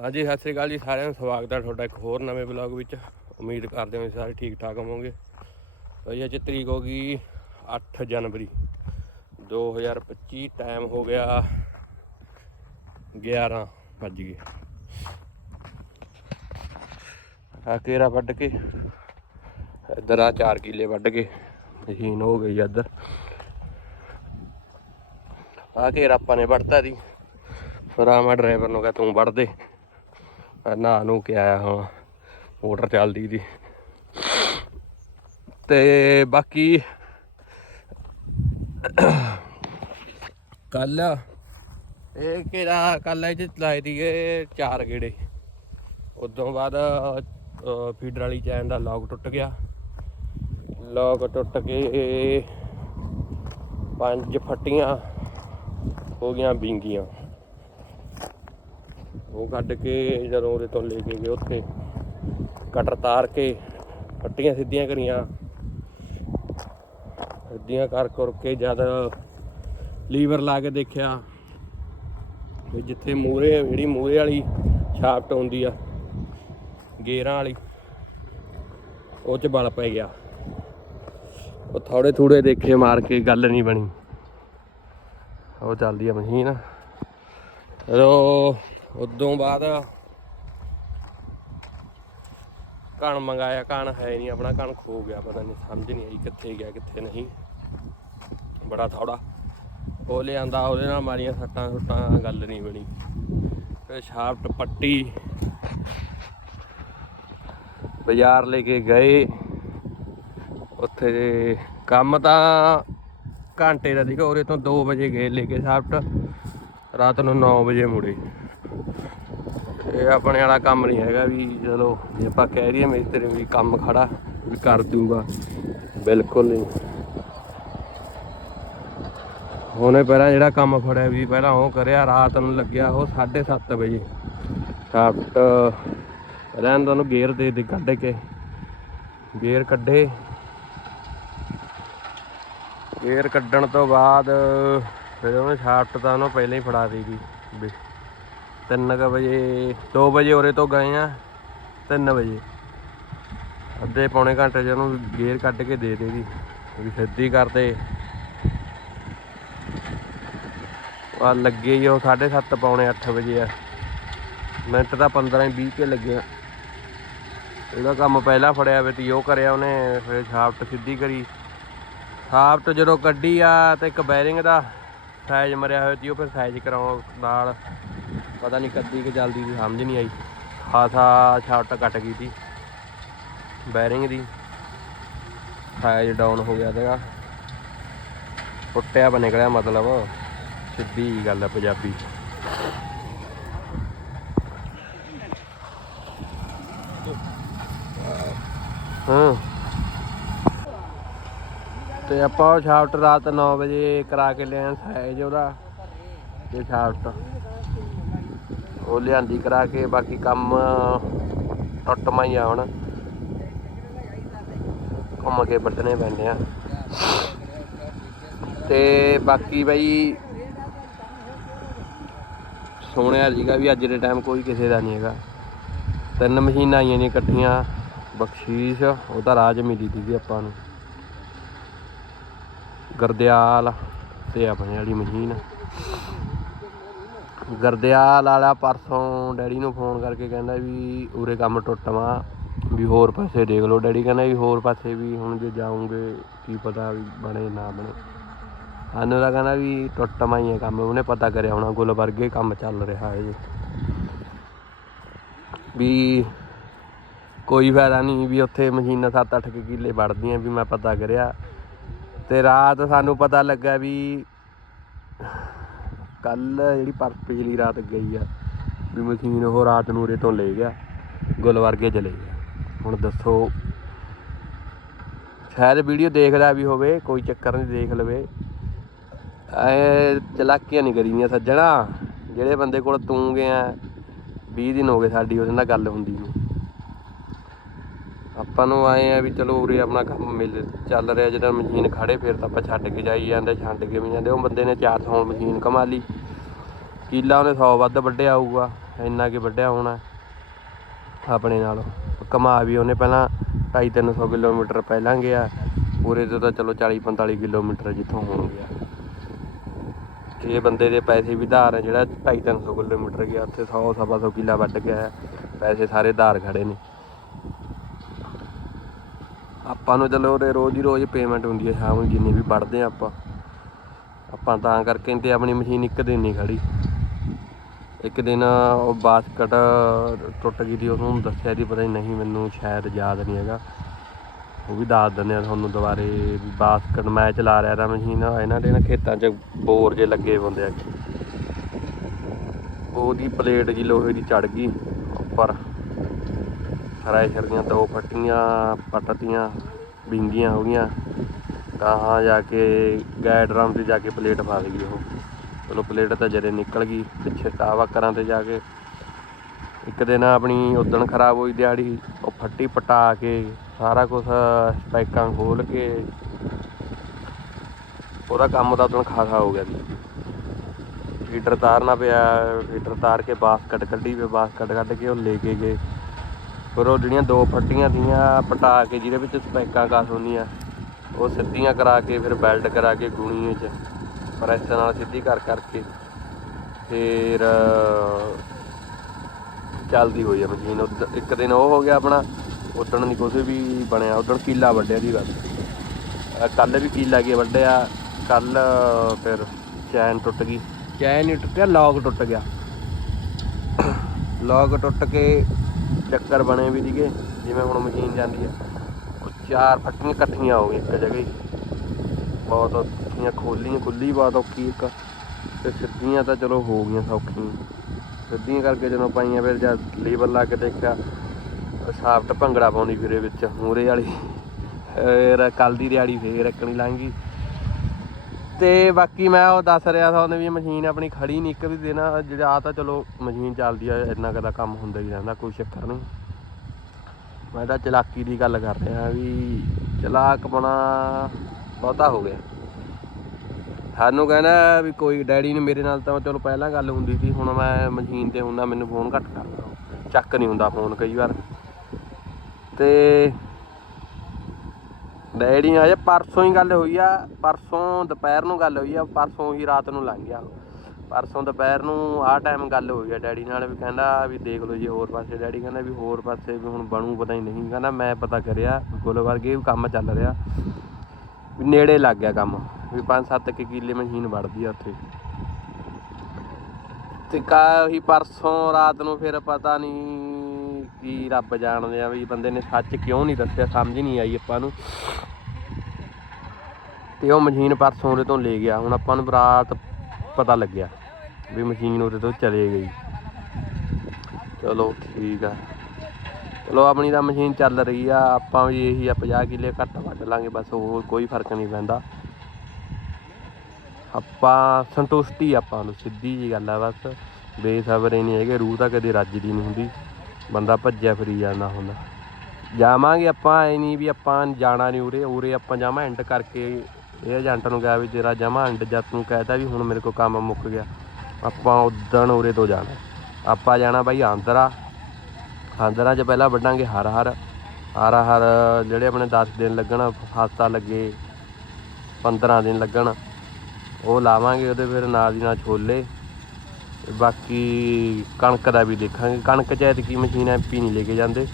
ਹਾਂਜੀ, ਸਤਿ ਸ੍ਰੀ ਅਕਾਲ ਜੀ ਸਾਰਿਆਂ ਨੂੰ ਸਵਾਗਤ ਹੈ ਤੁਹਾਡਾ ਇੱਕ ਹੋਰ ਨਵੇਂ ਵਲੌਗ ਵਿੱਚ। ਉਮੀਦ ਕਰਦੇ ਹਾਂ ਵੀ ਸਾਰੇ ਠੀਕ ਠਾਕ ਹੋਵੋਗੇ। ਭਾਈ ਅੱਜ ਤਰੀਕ ਹੋ ਗਈ 8 ਜਨਵਰੀ। 2025 ਟਾਈਮ ਹੋ ਗਿਆ 11 ਵੱਜ ਗਏ। ਆ ਕੇਰਾ ਵੱਢ ਕੇ, ਇੱਧਰ ਆ 4 ਕਿੱਲੇ ਵੱਢ ਕੇ, ਮਸ਼ੀਨ ਹੋ ਗਈ ਇੱਧਰ। ਆ ਕੇਰਾ ਆਪਾਂ ਨੇ ਵੱਢਤਾ ਦੀ ਫਿਰ ਆ ਮੈਂ ਡਰਾਈਵਰ ਨੂੰ ਕਿਹਾ, ਤੂੰ ਵੱਢ ਦੇ। ਨਾ ਨੂੰ ਕੇ ਆਇਆ ਹਾਂ, ਮੋਟਰ ਚੱਲਦੀ ਦੀ ਤੇ ਬਾਕੀ ਕੱਲ, ਇਹ ਕਿਹੜਾ, ਕੱਲ ਇਹ ਚ ਲਾਏ ਦੀਏ ਚਾਰ ਗੇੜੇ। ਉਦੋਂ ਬਾਅਦ ਫੀਡਰ ਵਾਲੀ ਚੈਨ ਦਾ ਲੌਕ ਟੁੱਟ ਗਿਆ। ਲੌਕ ਟੁੱਟ ਕੇ ਪੰਜ ਫੱਟੀਆਂ ਹੋ ਗਈਆਂ ਬਿੰਗੀਆਂ। ਉਹ ਕੱਢ ਕੇ ਜਦੋਂ ਉਹਦੇ ਤੋਂ ਲੈ ਕੇ ਗਏ ਉੱਥੇ, ਕਟਰ ਤਾਰ ਕੇ, ਪੱਟੀਆਂ ਸਿੱਧੀਆਂ ਕਰੀਆਂ। ਸਿੱਧੀਆਂ ਕਰ ਕਰ ਕੇ ਜਦ ਲੀਵਰ ਲਾ ਕੇ ਦੇਖਿਆ, ਵੀ ਜਿੱਥੇ ਮੂਰੇ ਜਿਹੜੀ ਮੂਰੇ ਵਾਲੀ ਛਾਪਟ ਹੁੰਦੀ ਆ, ਗੇਰਾਂ ਵਾਲੀ, ਉਹ ਚ ਬਲ ਪੈ ਗਿਆ। ਉਹ ਥੋੜੇ ਥੋੜੇ ਦੇਖੇ ਮਾਰ ਕੇ ਗੱਲ ਨਹੀਂ ਬਣੀ। ਉਹ ਚੱਲਦੀ ਆ ਮਸ਼ੀਨ। ਚਲੋ ਉਦੋਂ ਬਾਅਦ ਕਣ ਮੰਗਾਇਆ, ਕਣ ਹੈ ਨਹੀਂ, ਆਪਣਾ ਕਣ ਖੋ ਗਿਆ, ਪਤਾ ਨਹੀਂ ਸਮਝ ਨਹੀਂ ਆਈ ਕਿੱਥੇ ਗਿਆ, ਕਿੱਥੇ ਨਹੀਂ। ਬੜਾ ਥੋੜਾ ਉਹ ਲਿਆਂਦਾ, ਉਹਦੇ ਨਾਲ ਮਾਰੀਆਂ ਸੱਟਾਂ ਸੁੱਟਾਂ, ਗੱਲ ਨਹੀਂ ਬਣੀ। ਫਿਰ ਸ਼ਾਫਟ ਪੱਟੀ। ਬਾਜ਼ਾਰ ਲੈ ਕੇ ਗਏ। ਉੱਥੇ ਕੰਮ ਤਾਂ ਘੰਟੇ ਦਾ ਸੀਗਾ ਉਰੇ ਤੋਂ 2 ਵਜੇ ਗਏ ਲੈ ਕੇ ਸ਼ਾਫਟ ਰਾਤ ਨੂੰ 9 ਵਜੇ ਮੁੜੇ। ਇਹ ਆਪਣੇ ਵਾਲਾ ਕੰਮ ਨਹੀਂ ਹੈਗਾ ਵੀ ਚਲੋ, ਜੇ ਆਪਾਂ ਕਹਿ ਰਹੀਏ ਮਿਸਤਰੀ ਵੀ ਕੰਮ ਖੜਾ ਵੀ ਕਰ ਦੂੰਗਾ ਬਿਲਕੁਲ ਨਹੀਂ। ਉਹਨੇ ਪਹਿਲਾਂ ਜਿਹੜਾ ਕੰਮ ਫੜਿਆ ਵੀ ਪਹਿਲਾਂ ਉਹ ਕਰਿਆ, ਰਾਤ ਨੂੰ ਲੱਗਿਆ ਉਹ 7:30 ਵਜੇ। ਸ਼ਾਫਟ ਰਹਿਣ ਦਾ ਉਹਨੂੰ ਗੇਅਰ ਦੇ ਦੇ ਕੱਢ ਕੇ। ਗੇਅਰ ਕੱਢੇ। ਗੇਅਰ ਕੱਢਣ ਤੋਂ ਬਾਅਦ ਫਿਰ ਉਹਨੇ ਸ਼ਾਫਟ ਤਾਂ ਉਹਨੂੰ ਪਹਿਲਾਂ ਹੀ ਫੜਾ ਦਿੱਤੀ ਤਿੰਨ 3 ਵਜੇ 2 ਵਜੇ ਉਰੇ ਤੋਂ ਗਏ ਆ 3 ਵਜੇ। ਅੱਧੇ ਪੌਣੇ ਘੰਟੇ ਚ ਉਹਨੂੰ ਗੇਅਰ ਕੱਢ ਕੇ ਦੇ ਦੇਗੀ ਵੀ ਸਿੱਧੀ ਕਰਦੇ ਆ ਲੱਗੇ ਹੀ ਉਹ 7:30 ਪੌਣੇ 8 ਵਜੇ ਆ। ਮਿੰਟ ਦਾ 15 20 ਕੇ ਲੱਗਿਆ ਆ। ਇਹਦਾ ਕੰਮ ਪਹਿਲਾਂ ਫੜਿਆ ਵੇ ਤੀ ਉਹ ਕਰਿਆ ਉਹਨੇ, ਫਿਰ ਸ਼ਾਫਟ ਸਿੱਧੀ ਕਰੀ। ਸ਼ਾਫਟ ਜਦੋਂ ਕੱਢੀ ਆ ਤੇ ਇੱਕ ਬੈਰਿੰਗ ਦਾ, ਸਾਈਜ਼ ਮਰਿਆ ਹੋਇਆ ਤੀ ਉਹ ਫਿਰ ਸਾਈਜ਼ ਕਰਾਉਣ ਨਾਲ ਪਤਾ ਨਹੀਂ ਕੱਦੀ ਕਿ ਜਲਦੀ ਦੀ ਸਮਝ ਨਹੀਂ ਆਈ। ਖਾਸਾ ਸ਼ਾਫਟ ਕੱਟ ਗਈ ਸੀ। ਬੈਰਿੰਗ ਦੀ। ਸਾਈਜ਼ ਡਾਊਨ ਹੋ ਗਿਆ ਸੀਗਾ। ਟੁੱਟਿਆ ਬ ਨਿਕਲਿਆ ਮਤਲਬ। ਸਿੱਧੀ ਗੱਲ ਹੈ ਪੰਜਾਬੀ। ਹਾਂ। ਤੇ ਆਪਾਂ ਉਹ ਸ਼ਾਫਟ ਰਾਤ 9 ਵਜੇ ਕਰਾ ਕੇ ਲਿਆ ਸਾਈਜ਼ ਉਹਦਾ। ਤੇ ਸ਼ਾਫਟ ਉਹ ਲਿਆਂਦੀ ਕਰਾ ਕੇ, ਬਾਕੀ ਕੰਮ ਟੁੱਟਮਾ ਹੀ ਆ ਹੁਣ। ਘੁੰਮ ਕੇ ਵੱਢਣੇ ਪੈਂਦੇ ਆ। ਤੇ ਬਾਕੀ ਬਈ ਸੋਹਣਿਆ ਸੀਗਾ ਵੀ ਅੱਜ ਦੇ ਟਾਈਮ ਕੋਈ ਕਿਸੇ ਦਾ ਨਹੀਂ ਹੈਗਾ। ਤਿੰਨ ਮਸ਼ੀਨਾਂ ਆਈਆਂ ਨੇ ਇਕੱਠੀਆਂ, ਬਖਸ਼ੀਸ਼, ਉਹ ਤਾਂ ਰਾਜ ਮਿਲੀ ਸੀਗੀ ਆਪਾਂ ਨੂੰ। ਗਰਦਿਆਲ ਤੇ ਆਪਣੇ ਵਾਲੀ ਮਸ਼ੀਨ। ਗਰਦਿਆਲ ਵਾਲਾ ਪਰਸੋਂ ਡੈਡੀ ਨੂੰ ਫੋਨ ਕਰਕੇ ਕਹਿੰਦਾ ਵੀ ਉਰੇ ਕੰਮ ਟੁੱਟਵਾ, ਵੀ ਹੋਰ ਪਾਸੇ ਦੇਖ ਲਓ। ਡੈਡੀ ਕਹਿੰਦਾ ਵੀ ਹੋਰ ਪਾਸੇ ਵੀ ਹੁਣ ਜੇ ਜਾਉਂਗੇ, ਕੀ ਪਤਾ ਵੀ ਬਣੇ ਨਾ ਬਣੇ। ਸਾਨੂੰ ਤਾਂ ਕਹਿੰਦਾ ਵੀ ਟੁੱਟਵਾ ਹੀ ਹੈ ਕੰਮ, ਉਹਨੇ ਪਤਾ ਕਰਿਆ ਹੋਣਾ ਗੁਲਬਰਗੇ ਕੰਮ ਚੱਲ ਰਿਹਾ ਹੈ ਜੀ। ਵੀ ਕੋਈ ਫਾਇਦਾ ਨਹੀਂ ਵੀ ਉੱਥੇ ਮਸ਼ੀਨਾਂ 7-8 ਕਿੱਲੇ ਵੜਦੀਆਂ, ਵੀ ਮੈਂ ਪਤਾ ਕਰਿਆ। ਤੇ ਰਾਤ ਸਾਨੂੰ ਪਤਾ ਲੱਗਾ ਵੀ ਕੱਲ ਜਿਹੜੀ ਪਰ ਪਿਛਲੀ ਰਾਤ ਗਈ ਆ, ਵੀ ਮਸ਼ੀਨ ਉਹ ਰਾਤ ਨੂੰ ਉਰੇ ਤੋਂ ਲੈ ਗਿਆ ਗੁਲਵਰਗੇ ਚਲੇ ਗਿਆ। ਹੁਣ ਦੱਸੋ, ਸ਼ਾਇਦ ਵੀਡੀਓ ਦੇਖਦਾ ਵੀ ਹੋਵੇ, ਕੋਈ ਚੱਕਰ ਨਹੀਂ, ਦੇਖ ਲਵੇ। ਐ ਚਲਾਕੀਆਂ ਨਹੀਂ ਕਰੀਦੀਆਂ ਸੱਜਣਾ, ਜਿਹੜੇ ਬੰਦੇ ਕੋਲ ਤੂੰ ਗਿਆ 20 ਦਿਨ ਹੋ ਗਏ ਸਾਡੀ ਉਹਦੇ ਨਾਲ ਗੱਲ ਹੁੰਦੀ ਨੂੰ। ਆਪਾਂ ਨੂੰ ਆਏ ਆ ਵੀ ਚਲੋ ਉਰੇ ਆਪਣਾ ਕੰਮ ਮਿਲ ਚੱਲ ਰਿਹਾ, ਜਦੋਂ ਮਸ਼ੀਨ ਖੜੇ ਫਿਰ ਤਾਂ ਆਪਾਂ ਛੱਡ ਕੇ ਜਾਈ ਜਾਂਦੇ, ਛੱਡ ਕੇ ਵੀ ਜਾਂਦੇ। ਉਹ ਬੰਦੇ ਨੇ 400 ਮਸ਼ੀਨ ਕਮਾ ਲਈ। ਕਿੱਲਾ ਉਹਨੇ 100 ਵੱਧ ਵੱਢਿਆ ਆਊਗਾ ਇੰਨਾ ਕਿ ਵੱਢਿਆ ਹੋਣਾ ਆਪਣੇ ਨਾਲ। ਕਮਾ ਵੀ ਉਹਨੇ ਪਹਿਲਾਂ 2.5-300 ਕਿਲੋਮੀਟਰ ਪਹਿਲਾਂ ਗਿਆ ਪੂਰੇ ਤੋਂ ਤਾਂ ਚਲੋ 40-45 ਕਿਲੋਮੀਟਰ ਜਿੱਥੋਂ ਹੋਣ ਗਿਆ। ਇਹ ਬੰਦੇ ਦੇ ਪੈਸੇ ਵੀ ਧਾਰ ਹੈ ਜਿਹੜਾ 2.5-300 ਕਿਲੋਮੀਟਰ ਗਿਆ, ਉੱਥੇ 100 ਸਵਾ ਸੌ ਕਿੱਲਾ ਵੱਢ ਗਿਆ ਪੈਸੇ ਸਾਰੇ ਧਾਰ ਖੜੇ ਨੇ। ਆਪਾਂ ਨੂੰ ਚਲੋ ਉਹਦੇ ਰੋਜ਼ ਹੀ ਰੋਜ਼ ਪੇਮੈਂਟ ਹੁੰਦੀ ਹੈ ਸ਼ਾਮ ਨੂੰ ਜਿੰਨੀ ਵੀ ਵੱਢਦੇ ਆ ਆਪਾਂ। ਆਪਾਂ ਤਾਂ ਕਰਕੇ ਤੇ ਆਪਣੀ ਮਸ਼ੀਨ ਇੱਕ ਦਿਨ ਨਹੀਂ ਖੜੀ। ਇੱਕ ਦਿਨ ਉਹ ਬਾਸਕਟ ਟੁੱਟ ਗਈ ਸੀ, ਉਹਨੂੰ ਦੱਸਿਆ ਸੀ, ਪਤਾ ਨਹੀਂ, ਮੈਨੂੰ ਸ਼ਾਇਦ ਯਾਦ ਨਹੀਂ ਹੈਗਾ। ਉਹ ਵੀ ਦੱਸ ਦਿੰਦੇ ਆ ਤੁਹਾਨੂੰ ਦੁਬਾਰੇ ਵੀ ਬਾਸਕਟ ਮੈਂ ਚਲਾ ਰਿਹਾ ਤਾਂ ਮਸ਼ੀਨ, ਇਹਨਾਂ ਦੇ ਨਾ ਖੇਤਾਂ 'ਚ ਬੋਰ ਜੇ ਲੱਗੇ ਹੁੰਦੇ ਆ। ਉਹਦੀ ਪਲੇਟ ਜੀ ਲੋਹੇ ਦੀ ਚੜ ਗਈ ਉੱਪਰ। ਥ੍ਰੈਸ਼ਰ ਦੀਆਂ ਦੋ ਫੱਟੀਆਂ, ਪੱਟਤੀਆਂ ਵਿੰਗੀਆਂ ਹੋ ਗਈਆਂ। ਕਹਾਂ ਜਾ ਕੇ, ਗਾਇ ਡਰਮ ਤੇ ਜਾ ਕੇ ਪਲੇਟ ਫਸ ਗਈ ਉਹ। ਚਲੋ ਪਲੇਟ ਤਾਂ ਜਦੇ ਨਿਕਲ ਗਈ, ਪਿੱਛੇ ਟਾਵਾ ਕਰਾਂ ਤੇ ਜਾ ਕੇ। ਇੱਕ ਦਿਨ ਆਪਣੀ ਉਦਣ ਖਰਾਬ ਹੋਈ ਦਿਹਾੜੀ, ਉਹ ਫੱਟੀ ਪਟਾ ਕੇ ਸਾਰਾ ਕੁਝ ਸਪੈਕਾਂ ਖੋਲ ਕੇ, ਉਹਦਾ ਕੰਮ ਤਾਂ ਉਦਣ ਖਾਸਾ ਹੋ ਗਿਆ ਸੀ। ਫੀਡਰ ਤਾਰਨਾ ਪਿਆ ਫੀਡਰ ਤਾਰ ਕੇ ਬਾਸਕਟ ਕੱਢੀ, ਫਿਰ ਬਾਸਕਟ ਕੱਢ ਕੇ ਉਹ ਲੈ ਕੇ ਗਏ। ਫਿਰ ਉਹ ਜਿਹੜੀਆਂ ਦੋ ਫੱਟੀਆਂ ਦੀਆਂ ਪਟਾ ਕੇ ਜਿਹਦੇ ਵਿੱਚ ਸਪੈਕਾਂ ਕਾਸ ਹੁੰਦੀਆਂ ਉਹ ਸਿੱਧੀਆਂ ਕਰਾ ਕੇ ਫਿਰ ਬੈਲਟ ਕਰਾ ਕੇ ਗੁਣੀ ਵਿੱਚ ਪ੍ਰੈਸ ਨਾਲ ਸਿੱਧੀ ਕਰ ਕਰਕੇ ਫਿਰ ਚੱਲਦੀ ਹੋਈ ਆ ਮਸ਼ੀਨ। ਇੱਕ ਦਿਨ ਉਹ ਹੋ ਗਿਆ ਆਪਣਾ ਉਦਣ ਨਹੀਂ ਕੁਛ ਵੀ ਬਣਿਆ ਉਦਣ ਕੀਲਾ ਵੱਢਿਆ ਦੀ ਗੱਲ। ਕੱਲ ਵੀ ਕੀਲਾ ਕੇ ਵੱਢਿਆ ਕੱਲ ਫਿਰ ਚੈਨ ਟੁੱਟ ਗਈ। ਚੈਨ ਨਹੀਂ ਟੁੱਟਿਆ ਲੌਕ ਟੁੱਟ ਗਿਆ। ਲੌਕ ਟੁੱਟ ਕੇ ਚੱਕਰ ਬਣੇ ਵੀ ਸੀਗੇ, ਜਿਵੇਂ ਹੁਣ ਮਸ਼ੀਨ ਜਾਂਦੀ ਆ। ਉਹ ਚਾਰ ਫੱਟੀਆਂ ਇਕੱਠੀਆਂ ਹੋ ਗਈਆਂ ਇੱਕ ਜਗ੍ਹਾ ਹੀ। ਬਹੁਤ ਔਖੀਆਂ, ਖੋਲੀਆਂ ਖੁੱਲੀ ਬਹੁਤ ਔਖੀ ਇੱਕ। ਤੇ ਸਿੱਧੀਆਂ ਤਾਂ ਚਲੋ ਹੋ ਗਈਆਂ ਸੌਖੀਆਂ। ਸਿੱਧੀਆਂ ਕਰਕੇ ਜਦੋਂ ਪਾਈਆਂ ਫਿਰ ਜਦ ਲੇਬਰ ਲਾ ਕੇ ਦੇਖਿਆ ਸਾਫਟ ਭੰਗੜਾ ਪਾਉਂਦੀ ਫਿਰੇ ਵਿੱਚ ਮੂਰੇ ਵਾਲੀ। ਫਿਰ ਕੱਲ ਦੀ ਦਿਹਾੜੀ ਫੇਰ ਰੱਖਣੀ ਲੰਘੀ। ਤੇ ਬਾਕੀ ਮੈਂ ਉਹ ਦੱਸ ਰਿਹਾ ਤੁਹਾਨੂੰ ਵੀ ਮਸ਼ੀਨ ਆਪਣੀ ਖੜੀ ਨਹੀਂ, ਇੱਕ ਵੀ ਦਿਨ ਜਿਹੜਾ ਆ ਤਾਂ ਚਲੋ ਮਸ਼ੀਨ ਚੱਲਦੀ ਆ, ਇੰਨਾ ਕਦਾ ਕੰਮ ਹੁੰਦਾ ਹੀ ਰਹਿੰਦਾ, ਕੋਈ ਚੱਕਰ ਨਹੀਂ। ਮੈਂ ਤਾਂ ਚਲਾਕੀ ਦੀ ਗੱਲ ਕਰ ਰਿਹਾ ਵੀ ਚਲਾਕ ਬਣਾ ਬਹੁਤਾ ਹੋ ਗਿਆ। ਸਾਨੂੰ ਕਹਿੰਦਾ ਵੀ ਕੋਈ ਡੈਡੀ ਨੇ ਮੇਰੇ ਨਾਲ ਤਾਂ ਚਲੋ ਪਹਿਲਾਂ ਗੱਲ ਹੁੰਦੀ ਸੀ, ਹੁਣ ਮੈਂ ਮਸ਼ੀਨ ਤੇ ਹੁੰਦਾ, ਮੈਨੂੰ ਫੋਨ ਘੱਟ ਕਰਦਾ। ਚੱਕ ਨਹੀਂ ਹੁੰਦਾ ਫੋਨ ਕਈ ਵਾਰ। ਤੇ ਡੈਡੀ ਨਾਲ ਪਰਸੋਂ ਹੀ ਗੱਲ ਹੋਈ ਆ, ਪਰਸੋਂ ਦੁਪਹਿਰ ਨੂੰ ਗੱਲ ਹੋਈ ਆ, ਪਰਸੋਂ ਹੀ ਰਾਤ ਨੂੰ ਲੰਘ ਗਿਆ ਪਰਸੋਂ ਦੁਪਹਿਰ ਨੂੰ ਆਹ ਟਾਈਮ ਗੱਲ ਹੋਈ ਆ ਡੈਡੀ ਨਾਲ ਵੀ ਕਹਿੰਦਾ ਵੀ ਦੇਖ ਲਓ ਜੀ ਹੋਰ ਪਾਸੇ, ਡੈਡੀ ਕਹਿੰਦਾ ਵੀ ਹੋਰ ਪਾਸੇ ਵੀ ਹੁਣ ਬਣੂ ਪਤਾ ਹੀ ਨਹੀਂ, ਕਹਿੰਦਾ ਮੈਂ ਪਤਾ ਕਰਿਆ ਗੁੱਲ ਵਰਗੇ ਵੀ ਕੰਮ ਚੱਲ ਰਿਹਾ। ਵੀ ਨੇੜੇ ਲੱਗ ਗਿਆ ਕੰਮ, ਵੀ 5-7 ਕਿੱਲੇ ਮਸ਼ੀਨ ਵੜਦੀ ਆ ਉੱਥੇ। ਤੇ ਕਾ ਹੀ ਪਰਸੋਂ ਰਾਤ ਨੂੰ ਫਿਰ ਪਤਾ ਨਹੀਂ ਕੀ ਰੱਬ ਜਾਣਦੇ ਆ ਵੀ ਬੰਦੇ ਨੇ ਸੱਚ ਕਿਉਂ ਨਹੀਂ ਦੱਸਿਆ, ਸਮਝ ਨਹੀਂ ਆਈ ਆਪਾਂ ਨੂੰ। ਤੇ ਉਹ ਮਸ਼ੀਨ ਪਰਸੋਂ ਉਹਦੇ ਤੋਂ ਲੈ ਗਿਆ, ਹੁਣ ਆਪਾਂ ਨੂੰ ਰਾਤ ਪਤਾ ਲੱਗਿਆ ਵੀ ਮਸ਼ੀਨ ਉਹਦੇ ਤੋਂ ਚਲੇ ਗਈ। ਚਲੋ ਠੀਕ ਆ। ਚਲੋ ਆਪਣੀ ਤਾਂ ਮਸ਼ੀਨ ਚੱਲ ਰਹੀ ਆ, ਆਪਾਂ ਵੀ ਇਹੀ ਆ 50 ਕਿੱਲੇ ਘੱਟ ਵੱਢ ਲਾਂਗੇ, ਬਸ ਹੋਰ ਕੋਈ ਫ਼ਰਕ ਨਹੀਂ ਪੈਂਦਾ। ਆਪਾਂ ਸੰਤੁਸ਼ਟੀ ਆਪਾਂ ਨੂੰ, ਸਿੱਧੀ ਜੀ ਗੱਲ ਆ ਬਸ। ਬੇਸਬਰੇ ਨਹੀਂ ਹੈਗੇ, ਰੂਹ ਤਾਂ ਕਦੇ ਰੱਜਦੀ ਨਹੀਂ ਹੁੰਦੀ। ਬੰਦਾ ਭੱਜਿਆ ਫਰੀ ਜਾਂਦਾ ਹੁੰਦਾ। ਜਾਵਾਂਗੇ ਆਪਾਂ, ਐ ਨਹੀਂ ਵੀ ਆਪਾਂ ਜਾਣਾ ਨਹੀਂ ਉਰੇ ਉਰੇ ਆਪਾਂ ਜਾਵਾਂ ਐਂਡ ਕਰਕੇ ਇਹ ਏਜੰਟ ਨੂੰ ਕਿਹਾ ਵੀ ਤੇਰਾ ਜਮਾ ਐਂਡ ਜਦ ਤੂੰ ਕਹਿਤਾ ਵੀ ਹੁਣ ਮੇਰੇ ਕੋਲ ਕੰਮ ਮੁੱਕ ਗਿਆ। ਆਪਾਂ ਉਦਣ ਉਰੇ ਤੋਂ ਜਾਣਾ। ਆਪਾਂ ਜਾਣਾ ਬਾਈ ਆਂਦਰਾ ਆਂਦਰਾ 'ਚ ਪਹਿਲਾਂ ਵੱਢਾਂਗੇ ਹਰ ਹਰ। ਹਰ ਹਰ ਜਿਹੜੇ ਆਪਣੇ 10 ਦਿਨ ਲੱਗਣ, ਹਫ਼ਤਾ ਲੱਗੇ 15 ਦਿਨ ਲੱਗਣ, ਉਹ ਲਾਵਾਂਗੇ ਉਹਦੇ ਫਿਰ ਨਾਲ ਦੀ ਨਾਲ ਛੋਲੇ। ਤੇ ਬਾਕੀ ਕਣਕ ਦਾ ਵੀ ਦੇਖਾਂਗੇ। ਕਣਕ ਚ ਐਤਕੀ ਮਸ਼ੀਨ ਐਮਪੀ ਨਹੀਂ ਲੈ ਕੇ ਜਾਂਦੇ।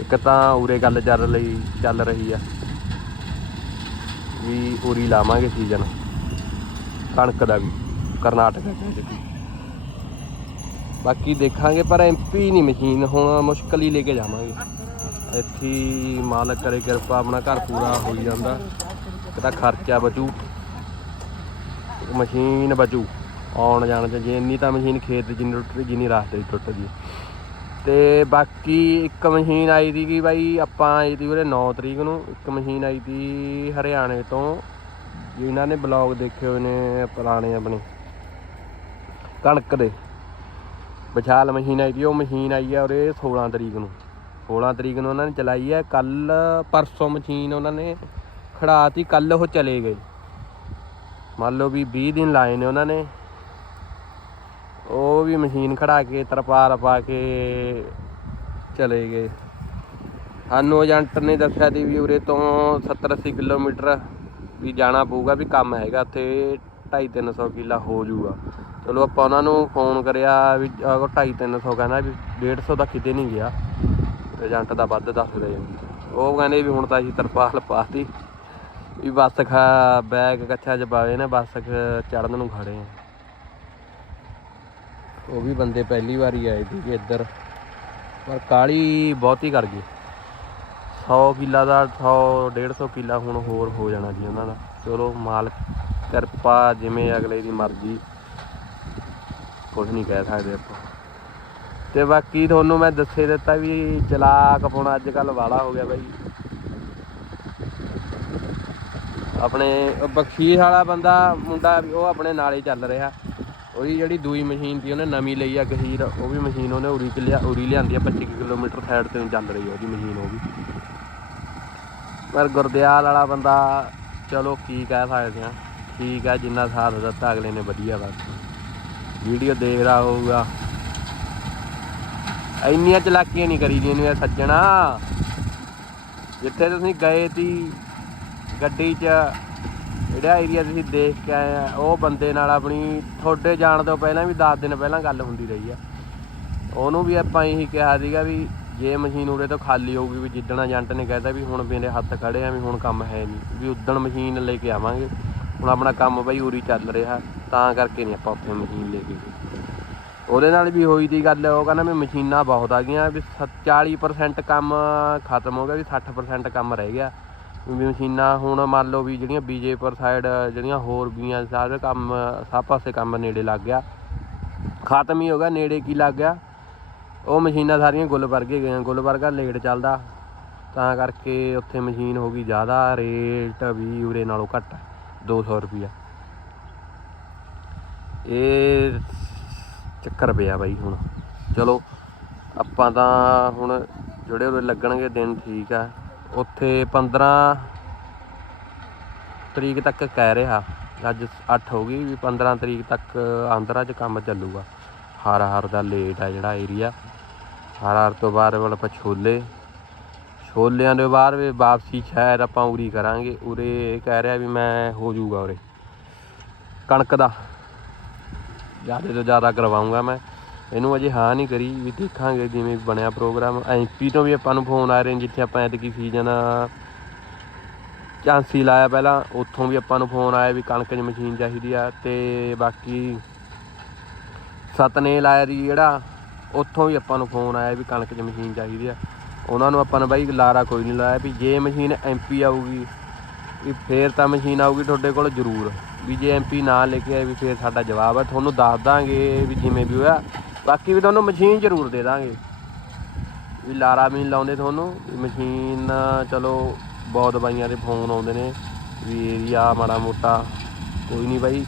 ਇੱਕ ਤਾਂ ਉਰੇ ਗੱਲ ਚੱਲ ਲਈ, ਚੱਲ ਰਹੀ ਆ। ਵੀ ਉਰੀ ਲਾਵਾਂਗੇ ਸੀਜ਼ਨ। ਕਣਕ ਦਾ ਵੀ, ਕਰਨਾਟਕ ਚ ਐਤਕੀ। ਬਾਕੀ ਦੇਖਾਂਗੇ, ਪਰ ਐਮਪੀ ਨਹੀਂ ਮਸ਼ੀਨ। ਹੁਣ ਮੁਸ਼ਕਲ ਹੀ ਲੈ ਕੇ ਜਾਵਾਂਗੇ। ਇੱਥੇ ਮਾਲਕ ਕਰੇ ਕਿਰਪਾ, ਆਪਣਾ ਘਰ ਪੂਰਾ ਹੋ ਹੀ ਜਾਂਦਾ। ਇੱਕ ਤਾਂ ਖਰਚਾ ਬਚੂ। ਮਸ਼ੀਨ ਬਚੂ। ਆਉਣ ਜਾਣ ਚ, ਜੇ ਇੰਨੀ ਤਾਂ ਮਸ਼ੀਨ ਖੇਤ ਜਿੰਨੀ ਟੁੱਟਦੀ ਰਹੀ, ਜਿੰਨੀ ਰਾਸਤੇ 'ਚ ਟੁੱਟ ਗਈ ਤੇ ਬਾਕੀ ਇੱਕ ਮਸ਼ੀਨ ਆਈ ਦੀ ਕਿ ਬਾਈ ਆਪਾਂ ਆਈ ਦੀ ਉਹਦੇ 9 ਤਰੀਕ ਨੂੰ, ਇੱਕ ਮਸ਼ੀਨ ਆਈ ਦੀ ਹਰਿਆਣੇ ਤੋਂ, ਜਿਨ੍ਹਾਂ ਨੇ ਬਲੌਗ ਦੇਖੇ ਹੋਏ ਨੇ ਪੁਰਾਣੇ ਆਪਣੇ, ਕਣਕ ਦੇ। ਵਿਸ਼ਾਲ ਮਸ਼ੀਨ ਆਈ ਦੀ ਉਹ ਮਸ਼ੀਨ ਆਈ ਆ ਉਹਦੇ 16 ਤਰੀਕ ਨੂੰ। 16 ਤਰੀਕ ਨੂੰ ਉਹਨਾਂ ਨੇ ਚਲਾਈ ਹੈ ਕੱਲ ਪਰਸੋਂ ਮਸ਼ੀਨ ਉਹਨਾਂ ਨੇ ਖੜਾਤੀ ਕੱਲ ਉਹ ਚਲੇ ਗਏ। ਮੰਨ ਲਓ ਵੀ 20 ਦਿਨ ਲਾਏ ਨੇ ਉਹਨਾਂ ਨੇ। ਉਹ ਵੀ ਮਸ਼ੀਨ ਖੜਾ ਕੇ, ਤਰਪਾਲ ਪਾ ਕੇ ਚਲੇ ਗਏ। ਸਾਨੂੰ ਏਜੰਟ ਨੇ ਦੱਸਿਆ ਸੀ ਵੀ ਉਰੇ ਤੋਂ 70 80 ਕਿਲੋਮੀਟਰ ਵੀ ਜਾਣਾ ਪਊਗਾ, ਵੀ ਕੰਮ ਹੈਗਾ ਉੱਥੇ 2.5 300 ਕਿੱਲਾ ਹੋ ਜਾਊਗਾ। ਚਲੋ ਆਪਾਂ ਉਹਨਾਂ ਨੂੰ ਫੋਨ ਕਰਿਆ ਵੀ, ਉਹ 2.5 300 ਕਹਿੰਦਾ ਵੀ 150 ਤਾਂ ਕਿਤੇ ਨਹੀਂ ਗਿਆ। ਏਜੰਟ ਦਾ ਵੱਧ ਦੱਸਦੇ ਆ ਉਹ ਕਹਿੰਦੇ ਵੀ ਹੁਣ ਤਾਂ ਅਸੀਂ ਤਰਪਾਲ ਪਾਤੀ, ਵੀ ਬੱਸ ਖਾ, ਬੈਗ ਕੱਛਾ ਚ ਪਾਵੇ ਨੇ, ਬੱਸ ਚੜਨ ਨੂੰ ਖੜੇ ਆ। ਉਹ ਵੀ ਬੰਦੇ ਪਹਿਲੀ ਵਾਰੀ ਆਏ ਸੀ ਇੱਧਰ। ਪਰ ਕਾਲੀ ਬਹੁਤੀ ਕਰ ਗਈ। 100 ਕਿੱਲਾ ਦਾ 100 150 ਕਿੱਲਾ ਹੁਣ ਹੋਰ ਹੋ ਜਾਣਾ ਜੀ ਉਹਨਾਂ ਦਾ। ਚਲੋ ਮਾਲਕ ਕਿਰਪਾ ਜਿਵੇਂ ਅਗਲੇ ਦੀ ਮਰਜ਼ੀ। ਕੁਝ ਨਹੀਂ ਕਹਿ ਸਕਦੇ ਆਪਾਂ। ਤੇ ਬਾਕੀ ਤੁਹਾਨੂੰ ਮੈਂ ਦੱਸੇ ਦਿੱਤਾ ਵੀ ਚਲਾਕ ਪਾਉਣਾ ਅੱਜ ਕੱਲ ਵਾਲਾ ਹੋ ਗਿਆ ਬਾਈ। ਆਪਣੇ ਉਹ ਬਖਸ਼ੀਸ਼ ਵਾਲਾ ਬੰਦਾ, ਮੁੰਡਾ ਵੀ ਉਹ ਆਪਣੇ ਨਾਲ ਹੀ ਚੱਲ ਰਿਹਾ। ਉਹਦੀ ਜਿਹੜੀ ਦੂਈ ਮਸ਼ੀਨ ਸੀ, ਉਹਨੇ ਨਵੀਂ ਲਈ ਆ ਗਹੀਰ ਉਹ ਵੀ ਮਸ਼ੀਨ ਉਹਨੇ ਉਰੀ ਚ ਲਿਆ, ਉਰੀ ਲਿਆਂਦੀ ਆ 25 ਕੁ ਕਿਲੋਮੀਟਰ ਸਾਈਡ ਤੇ ਚੱਲ ਰਹੀ ਆ ਉਹਦੀ ਮਸ਼ੀਨ, ਉਹ ਵੀ। ਪਰ ਗੁਰਦਿਆਲ ਵਾਲਾ ਬੰਦਾ, ਚਲੋ ਕੀ ਕਹਿ ਸਕਦੇ ਆ, ਠੀਕ ਆ, ਜਿੰਨਾ ਸਾਥ ਦਿੱਤਾ, ਅਗਲੇ ਨੇ ਵਧੀਆ ਬਸ। ਵੀਡੀਓ ਦੇਖਦਾ ਹੋਊਗਾ। ਇੰਨੀਆਂ ਚਲਾਕੀਆਂ ਨਹੀਂ ਕਰੀ ਦੀਆਂ ਨੇ ਸੱਜਣਾ। ਜਿੱਥੇ ਤੁਸੀਂ ਗਏ ਤੀ ਗੱਡੀ 'ਚ ਜਿਹੜਾ ਏਰੀਆ ਤੁਸੀਂ ਦੇਖ ਕੇ ਆਏ ਆ। ਉਹ ਬੰਦੇ ਨਾਲ ਆਪਣੀ, ਤੁਹਾਡੇ ਜਾਣ ਤੋਂ ਪਹਿਲਾਂ ਵੀ 10 ਦਿਨ ਪਹਿਲਾਂ ਗੱਲ ਹੁੰਦੀ ਰਹੀ ਆ। ਉਹਨੂੰ ਵੀ ਆਪਾਂ ਇਹੀ ਕਿਹਾ ਸੀਗਾ ਵੀ ਜੇ ਮਸ਼ੀਨ ਉਰੇ ਤੋਂ ਖਾਲੀ ਹੋਊਗੀ ਵੀ ਜਿੱਦਣ ਏਜੰਟ ਨੇ ਕਹਿਤਾ ਵੀ ਹੁਣ ਮੇਰੇ ਹੱਥ ਖੜੇ ਆ ਵੀ ਹੁਣ ਕੰਮ ਹੈ ਨਹੀਂ, ਵੀ ਉਦਣ ਮਸ਼ੀਨ ਲੈ ਕੇ ਆਵਾਂਗੇ। ਹੁਣ ਆਪਣਾ ਕੰਮ ਬਈ ਉਰੀ ਚੱਲ ਰਿਹਾ, ਤਾਂ ਕਰਕੇ ਨਹੀਂ ਆਪਾਂ ਉੱਥੇ ਮਸ਼ੀਨ ਲੈ ਕੇ ਗਏ। ਉਹਦੇ ਨਾਲ ਵੀ ਹੋਈ ਦੀ ਗੱਲ, ਉਹ ਕਹਿੰਦਾ ਵੀ ਮਸ਼ੀਨਾਂ ਬਹੁਤ ਆ ਗਈਆਂ, ਵੀ ਸੱਤ- 40% ਕੰਮ ਖਤਮ ਹੋ ਗਿਆ, ਵੀ 60% ਕੰਮ ਰਹਿ ਗਿਆ। ਵੀ ਮਸ਼ੀਨਾਂ ਹੁਣ ਮੰਨ ਲਓ ਵੀ ਜਿਹੜੀਆਂ ਬੀਜੇਪੁਰ ਸਾਈਡ ਜਿਹੜੀਆਂ ਹੋਰ ਵੀਆਂ ਸਾਰੇ ਕੰਮ, ਸਭ ਪਾਸੇ ਕੰਮ ਨੇੜੇ ਲੱਗ ਗਿਆ। ਖਤਮ ਹੀ ਹੋ ਗਿਆ, ਨੇੜੇ ਕੀ ਲੱਗ ਗਿਆ? ਉਹ ਮਸ਼ੀਨਾਂ ਸਾਰੀਆਂ ਗੁੱਲਬਰਗ ਹੀ ਗਈਆਂ ਗੁੱਲਬਰਗਾ ਲੇਟ ਚੱਲਦਾ। ਤਾਂ ਕਰਕੇ ਉੱਥੇ ਮਸ਼ੀਨ ਹੋ ਗਈ ਜ਼ਿਆਦਾ, ਰੇਟ ਵੀ ਉਰੇ ਨਾਲੋਂ ਘੱਟ ਹੈ 200 ਰੁਪਿਆ ਇਹ ਚੱਕਰ ਪਿਆ ਬਾਈ ਹੁਣ। ਚਲੋ, ਆਪਾਂ ਤਾਂ ਹੁਣ ਜਿਹੜੇ ਉਰੇ ਲੱਗਣਗੇ ਦਿਨ ਠੀਕ ਆ। ਉੱਥੇ 15 ਤਰੀਕ ਤੱਕ ਕਹਿ ਰਿਹਾ। ਅੱਜ 8 ਹੋ ਗਈ ਵੀ 15 ਤਰੀਕ ਤੱਕ ਆਂਧਰਾ 'ਚ ਕੰਮ ਚੱਲੂਗਾ। ਹਰ ਹਰ ਦਾ ਲੇਟ ਆ ਜਿਹੜਾ ਏਰੀਆ ਹਰ ਹਰ ਤੋਂ ਬਾਅਦ ਵਾਲਾ ਆਪਾਂ ਛੋਲੇ। ਛੋਲਿਆਂ ਦੇ ਬਾਅਦ ਵੀ ਵਾਪਸੀ ਸ਼ਾਇਦ ਆਪਾਂ ਉਰੀ ਕਰਾਂਗੇ। ਉਰੇ ਇਹ ਕਹਿ ਰਿਹਾ ਵੀ ਮੈਂ ਹੋ ਜਾਊਗਾ ਉਰੇ। ਕਣਕ ਦਾ। ਜ਼ਿਆਦਾ ਤੋਂ ਜ਼ਿਆਦਾ ਕਰਵਾਉਂਗਾ ਮੈਂ। ਇਹਨੂੰ ਅਜੇ ਹਾਂ ਨਹੀਂ ਕਰੀ ਵੀ ਦੇਖਾਂਗੇ ਜਿਵੇਂ ਬਣਿਆ ਪ੍ਰੋਗਰਾਮ। ਐਮਪੀ ਤੋਂ ਵੀ ਆਪਾਂ ਨੂੰ ਫੋਨ ਆ ਰਹੇ ਨੇ ਜਿੱਥੇ ਆਪਾਂ ਐਤਕੀ ਸੀਜ਼ਨ ਝਾਂਸੀ ਲਾਇਆ ਪਹਿਲਾਂ, ਉੱਥੋਂ ਵੀ ਆਪਾਂ ਨੂੰ ਫੋਨ ਆਇਆ ਵੀ ਕਣਕ 'ਚ ਮਸ਼ੀਨ ਚਾਹੀਦੀ ਆ ਤੇ ਬਾਕੀ ਸਤਨੇ ਲਾਇਆ ਜੀ ਜਿਹੜਾ, ਉੱਥੋਂ ਵੀ ਆਪਾਂ ਨੂੰ ਫੋਨ ਆਇਆ ਵੀ ਕਣਕ 'ਚ ਮਸ਼ੀਨ ਚਾਹੀਦੀ ਆ। ਉਹਨਾਂ ਨੂੰ ਆਪਾਂ ਨੇ ਬਾਈ ਲਾਰਾ ਕੋਈ ਨਹੀਂ ਲਾਇਆ ਵੀ ਜੇ ਮਸ਼ੀਨ ਐਮਪੀ ਆਊਗੀ, ਵੀ ਫੇਰ ਤਾਂ ਮਸ਼ੀਨ ਆਊਗੀ ਤੁਹਾਡੇ ਕੋਲ ਜ਼ਰੂਰ। ਵੀ ਜੇ ਐਮਪੀ ਨਾ ਲੈ ਕੇ ਆਏ ਵੀ ਫੇਰ ਸਾਡਾ ਜਵਾਬ ਹੈ ਤੁਹਾਨੂੰ ਦੱਸ ਦਾਂਗੇ ਵੀ ਜਿਵੇਂ ਵੀ ਹੋਇਆ। ਬਾਕੀ ਵੀ ਤੁਹਾਨੂੰ ਮਸ਼ੀਨ ਜ਼ਰੂਰ ਦੇ ਦਾਂਗੇ। ਵੀ ਲਾਰਾ ਵੀ ਲਾਉਂਦੇ ਤੁਹਾਨੂੰ। ਵੀ ਮਸ਼ੀਨ, ਚਲੋ, ਬਹੁਤ ਬਾਈਆਂ ਦੇ ਫੋਨ ਆਉਂਦੇ ਨੇ। ਵੀ ਏਰੀਆ ਮਾੜਾ ਮੋਟਾ, ਕੋਈ ਨਹੀਂ ਬਾਈ।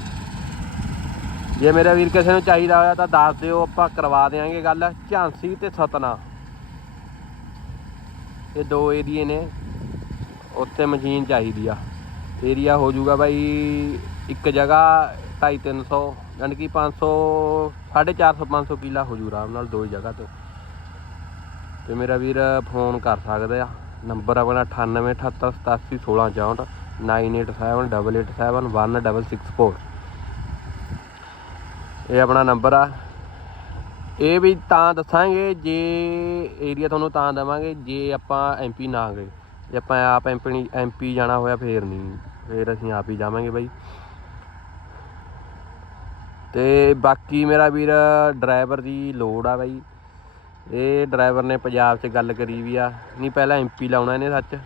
ਜੇ ਮੇਰਾ ਵੀਰ ਕਿਸੇ ਨੂੰ ਚਾਹੀਦਾ ਹੋਇਆ ਤਾਂ ਦੱਸ ਦਿਓ, ਆਪਾਂ ਕਰਵਾ ਦੇਾਂਗੇ ਗੱਲ। ਝਾਂਸੀ ਤੇ ਸਤਨਾ। ਇਹ ਦੋ ਏਰੀਏ ਨੇ, ਉੱਥੇ ਮਸ਼ੀਨ ਚਾਹੀਦੀ ਆ। ਏਰੀਆ ਹੋ ਜਾਊਗਾ ਬਾਈ, ਇੱਕ ਜਗ੍ਹਾ 2.5 300 ਯਾਨੀ ਕਿ 500 450 500 ਕਿੱਲਾ ਹੋ ਜੂ ਆਰਾਮ ਨਾਲ ਦੋ ਹੀ ਜਗ੍ਹਾ ਤੋਂ। ਤੇ ਮੇਰਾ ਵੀਰ ਫੋਨ ਕਰ ਸਕਦਾ ਆ। ਨੰਬਰ ਆਪਣਾ 9878871664 9878871664 ਇਹ ਆਪਣਾ ਨੰਬਰ ਆ। ਇਹ ਵੀ ਤਾਂ ਦੱਸਾਂਗੇ, ਜੇ ਏਰੀਆ ਤੁਹਾਨੂੰ ਤਾਂ ਦੇਵਾਂਗੇ, ਜੇ ਆਪਾਂ ਐਮਪੀ ਨਾ ਗਏ। ਜੇ ਆਪਾਂ ਆਪ ਐਮਪੀ ਐਮਪੀ ਜਾਣਾ ਹੋਇਆ, ਫੇਰ ਨਹੀਂ ਫੇਰ ਅਸੀਂ ਆਪ ਹੀ ਜਾਵਾਂਗੇ ਬਾਈ। ਤੇ ਬਾਕੀ ਮੇਰਾ ਵੀਰ ਡਰਾਈਵਰ ਦੀ ਲੋੜ ਆ ਬਾਈ। ਇਹ ਡਰਾਈਵਰ ਨੇ ਪੰਜਾਬ 'ਚ ਗੱਲ ਕਰੀ ਵੀ ਆ। ਨਹੀਂ, ਪਹਿਲਾਂ ਐਮਪੀ ਲਾਉਣਾ ਇਹਨੇ ਸੱਚ।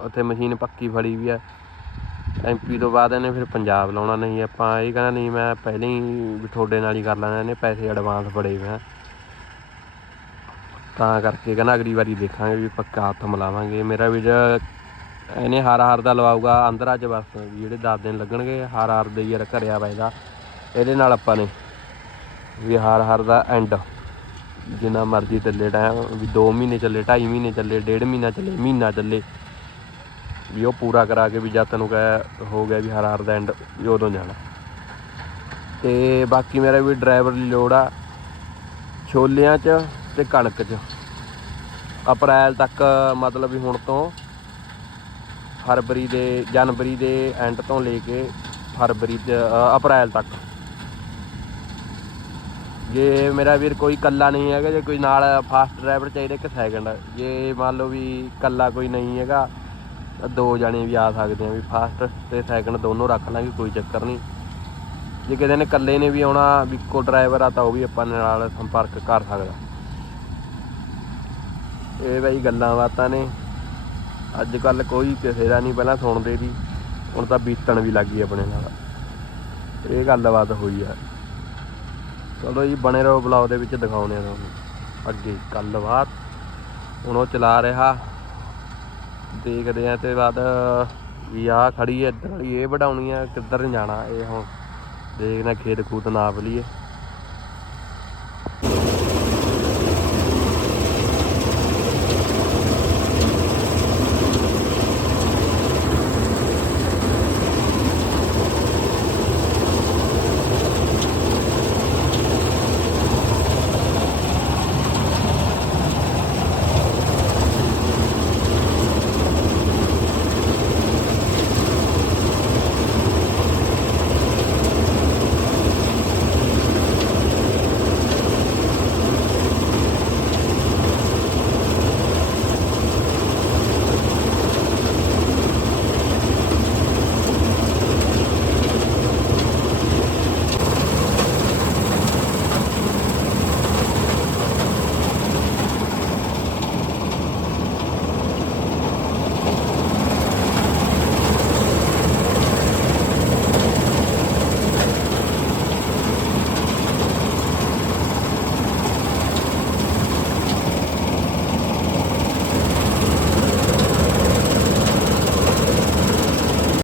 ਉੱਥੇ ਮਸ਼ੀਨ ਪੱਕੀ ਫੜੀ ਵੀ ਆ। ਐਮਪੀ ਤੋਂ ਬਾਅਦ ਇਹਨੇ ਫਿਰ ਪੰਜਾਬ ਲਾਉਣਾ ਨਹੀਂ। ਆਪਾਂ ਇਹ ਕਹਿੰਦਾ, ਨਹੀਂ, ਮੈਂ ਪਹਿਲਾਂ ਹੀ ਵੀ ਤੁਹਾਡੇ ਨਾਲ ਹੀ ਕਰ ਲੈਣਾ। ਇਹਨੇ ਪੈਸੇ ਐਡਵਾਂਸ ਫੜੇ ਮੈਂ ਤਾਂ ਕਰਕੇ ਕਹਿੰਦਾ, ਅਗਲੀ ਵਾਰੀ ਦੇਖਾਂਗੇ ਵੀ ਪੱਕਾ ਹੱਥ ਮਿਲਾਵਾਂਗੇ। ਮੇਰਾ ਵੀਰ, ਇਹਨੇ ਹਾਰ ਹਾਰ ਦਾ ਲਵਾਊਗਾ। ਆਂਧਰਾ 'ਚ ਬਸ, ਜਿਹੜੇ 10 ਦਿਨ ਲੱਗਣਗੇ, ਹਰ ਹਾਰ ਦੇ ਯਾਰ ਘਰਿਆ ਵੈਦਾ ਇਹਦੇ ਨਾਲ ਆਪਾਂ ਨੇ ਵੀ ਹਰ ਹਰ ਦਾ ਐਂਡ ਜਿੰਨਾ ਮਰਜ਼ੀ ਚੱਲੇ ਟਾਈਮ ਵੀ 2 ਮਹੀਨੇ ਚੱਲੇ 2.5 ਮਹੀਨੇ ਚੱਲੇ, ਡੇਢ ਮਹੀਨਾ ਚੱਲੇ ਮਹੀਨਾ ਚੱਲੇ, ਵੀ ਉਹ ਪੂਰਾ ਕਰਾ ਕੇ ਵੀ ਜਦ ਤੈਨੂੰ ਕਹਿ ਹੋ ਗਿਆ ਵੀ ਹਰ ਹਰ ਦਾ ਐਂਡ ਵੀ ਉਦੋਂ ਜਾਣਾ। ਤੇ ਬਾਕੀ ਮੇਰਾ ਵੀ ਡਰਾਈਵਰ ਦੀ ਲੋੜ ਆ, ਛੋਲਿਆਂ 'ਚ ਤੇ ਕਣਕ 'ਚ। ਅਪ੍ਰੈਲ ਤੱਕ ਮਤਲਬ ਵੀ ਹੁਣ ਤੋਂ ਫਰਵਰੀ ਦੇ, ਜਨਵਰੀ ਦੇ ਐਂਡ ਤੋਂ ਲੈ ਕੇ ਫਰਵਰੀ ਤੇ ਅਪ੍ਰੈਲ ਤੱਕ। ਜੇ ਮੇਰਾ ਵੀਰ ਕੋਈ ਕੱਲਾ ਨਹੀਂ ਹੈਗਾ, ਜੇ ਕੋਈ ਨਾਲ ਫਾਸਟ ਡਰਾਈਵਰ ਚਾਹੀਦਾ ਇੱਕ ਸੈਕਿੰਡ ਜੇ ਮੰਨ ਲਓ ਵੀ ਕੱਲਾ ਕੋਈ ਨਹੀਂ ਹੈਗਾ, ਤਾਂ ਦੋ ਜਾਣੇ ਵੀ ਆ ਸਕਦੇ ਆ ਵੀ ਫਾਸਟ ਤੇ ਸੈਕਿੰਡ ਦੋਨੋਂ ਰੱਖ ਲਾਂਗੇ, ਕੋਈ ਚੱਕਰ ਨਹੀਂ। ਜੇ ਕਿਸੇ ਨੇ ਇਕੱਲੇ ਨੇ ਵੀ ਆਉਣਾ, ਵੀ ਕੋ ਡਰਾਈਵਰ ਆ ਤਾਂ ਉਹ ਵੀ ਆਪਾਂ ਨਾਲ ਸੰਪਰਕ ਕਰ ਸਕਦਾ। ਇਹ ਬਈ ਗੱਲਾਂ ਬਾਤਾਂ ਨੇ। ਅੱਜ ਕੱਲ ਕੋਈ ਕਿਸੇ ਦਾ ਨਹੀਂ ਪਹਿਲਾਂ ਸੁਣਦੇ ਸੀ ਹੁਣ ਤਾਂ ਬੀਤਣ ਵੀ ਲੱਗੀ ਆਪਣੇ ਨਾਲ। ਇਹ ਗੱਲਬਾਤ ਹੋਈ ਆ। ਚਲੋ ਜੀ, ਬਣੇ ਰਹੋ ਬਲੌਗ ਦੇ ਵਿੱਚ ਦਿਖਾਉਣੇ ਆ ਤੁਹਾਨੂੰ। ਅੱਗੇ, ਗੱਲਬਾਤ। ਹੁਣ ਉਹ ਚਲਾ ਰਿਹਾ। ਦੇਖਦੇ ਆ ਤੇ ਬਾਅਦ, ਵੀ ਆ ਖੜੀ ਐ ਇੱਧਰ ਵਾਲੀ ਇਹ ਵਡਾਉਣੀ ਆ, ਕਿੱਧਰ ਜਾਣਾ, ਇਹ ਹੁਣ। ਦੇਖਦੇ ਆ ਖੇਤ ਖੂਤ ਨਾਪ ਲਈਏ।